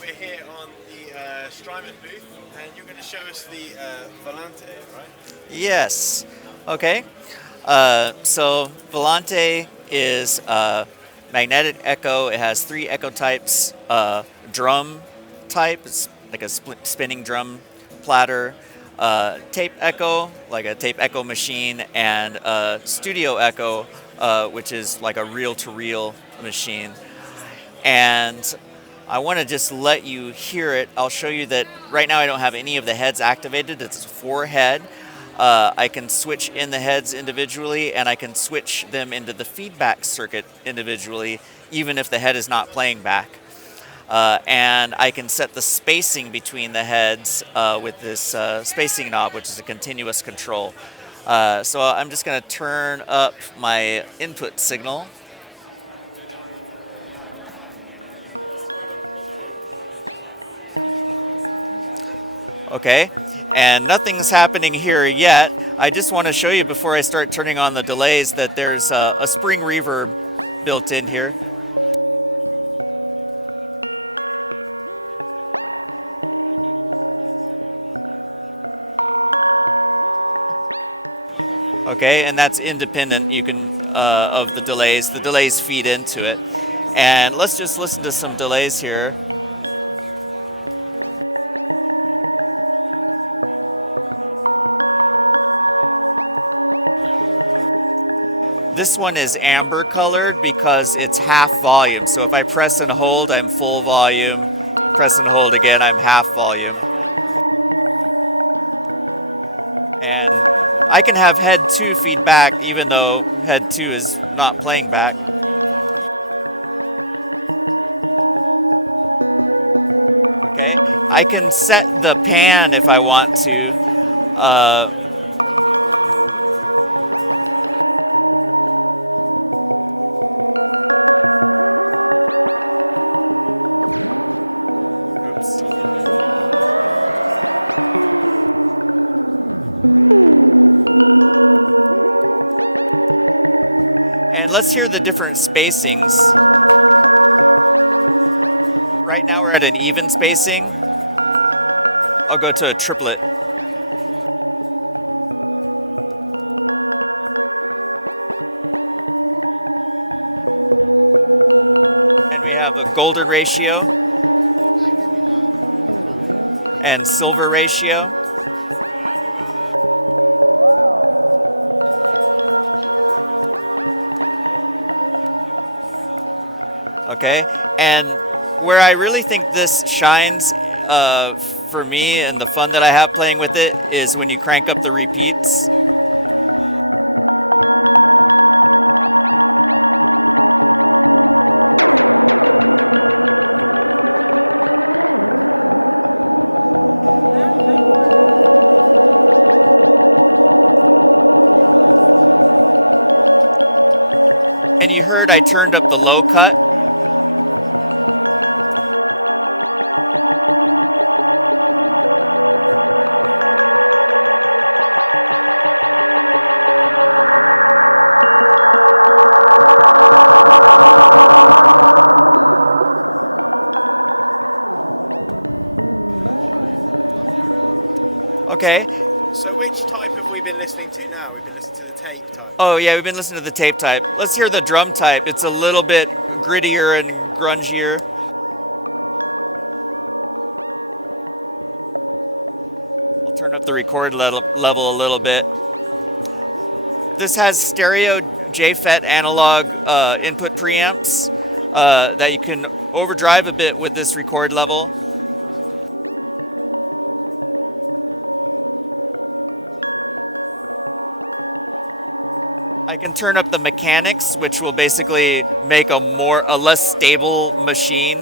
We're here on the Strymon booth, and you're going to show us the Volante, right? Yes. Okay. So Volante is magnetic echo. It has three echo types. Drum type, it's like a spinning drum platter. Tape echo, like a tape echo machine, and studio echo, which is like a reel-to-reel machine. And I want to just let you hear it. I'll show you that right now I don't have any of the heads activated. It's four head. I can switch in the heads individually, and I can switch them into the feedback circuit individually, even if the head is not playing back. And I can set the spacing between the heads with this spacing knob, which is a continuous control. So I'm just going to turn up my input signal. Okay, and nothing's happening here yet. I just want to show you before I start turning on the delays that there's a spring reverb built in here. Okay, and that's independent. You can of the delays. The delays feed into it, and let's just listen to some delays here. This one is amber colored because it's half volume. So if I press and hold, I'm full volume. Press and hold again, I'm half volume. And I can have head 2 feedback even though head 2 is not playing back. Okay, I can set the pan if I want to. Let's hear the different spacings. Right now we're at an even spacing. I'll go to a triplet. And we have a golden ratio and silver ratio. Okay, and where I really think this shines for me and the fun that I have playing with it is when you crank up the repeats. And you heard I turned up the low cut. Okay. So which type have we been listening to now? We've been listening to the tape type. Oh yeah, we've been listening to the tape type. Let's hear the drum type. It's a little bit grittier and grungier. I'll turn up the record level a little bit. This has stereo JFET analog input preamps that you can overdrive a bit with this record level. I can turn up the mechanics, which will basically make a less stable machine.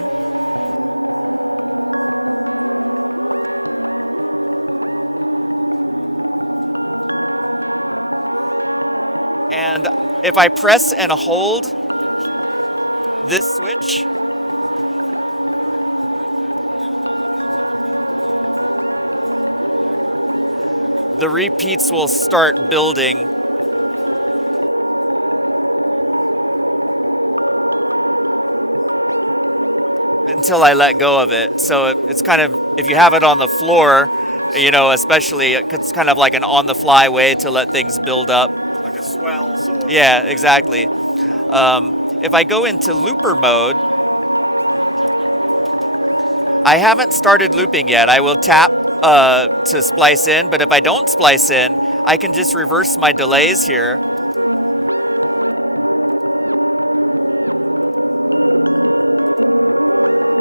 And if I press and hold this switch, the repeats will start building. until I let go of it. So it's kind of, if you have it on the floor, you know, especially, it's kind of like an on-the-fly way to let things build up. Like a swell. Sort of. Yeah, exactly. If I go into looper mode, I haven't started looping yet. I will tap to splice in, but if I don't splice in, I can just reverse my delays here.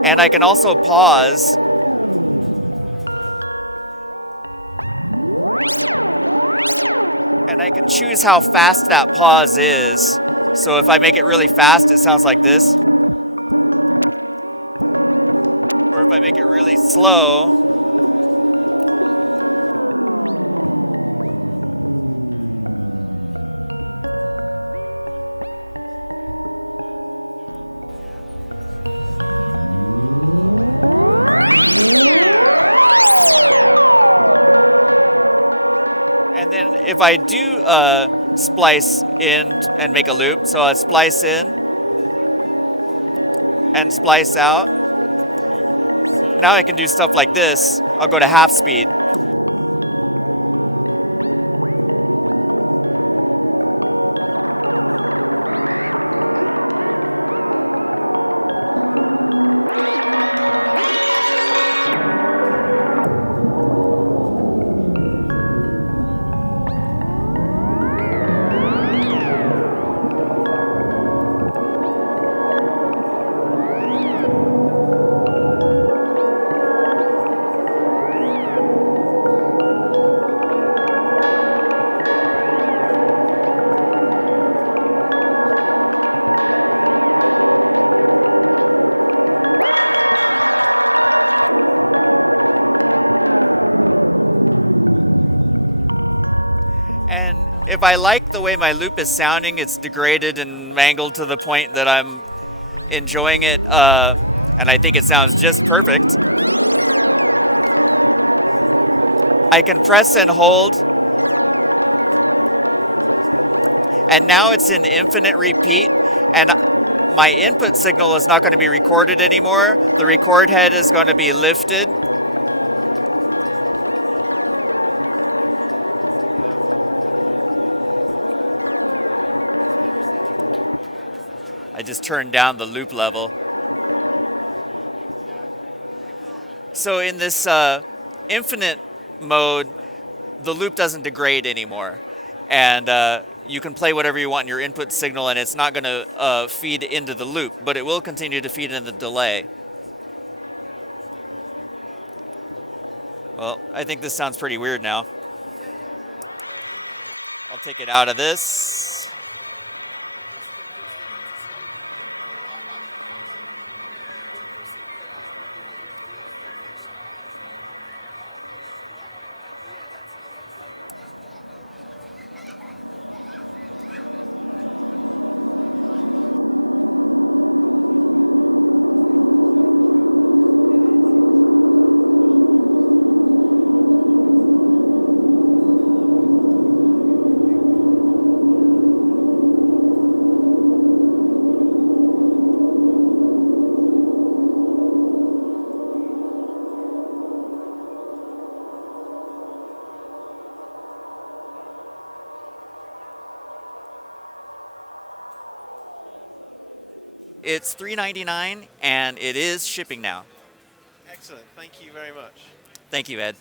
And I can also pause. And I can choose how fast that pause is. So if I make it really fast, it sounds like this. Or if I make it really slow, if I do splice in and make a loop, so I splice in and splice out. Now I can do stuff like this. I'll go to half speed. If I like the way my loop is sounding, it's degraded and mangled to the point that I'm enjoying it, and I think it sounds just perfect. I can press and hold, and now it's in infinite repeat, and my input signal is not going to be recorded anymore. The record head is going to be lifted. Turn down the loop level. So in this infinite mode, the loop doesn't degrade anymore, and you can play whatever you want in your input signal, and it's not going to feed into the loop, but it will continue to feed in the delay. Well, I think this sounds pretty weird now. I'll take it out of this. It's $3.99 and it is shipping now. Excellent. Thank you very much. Thank you, Ed.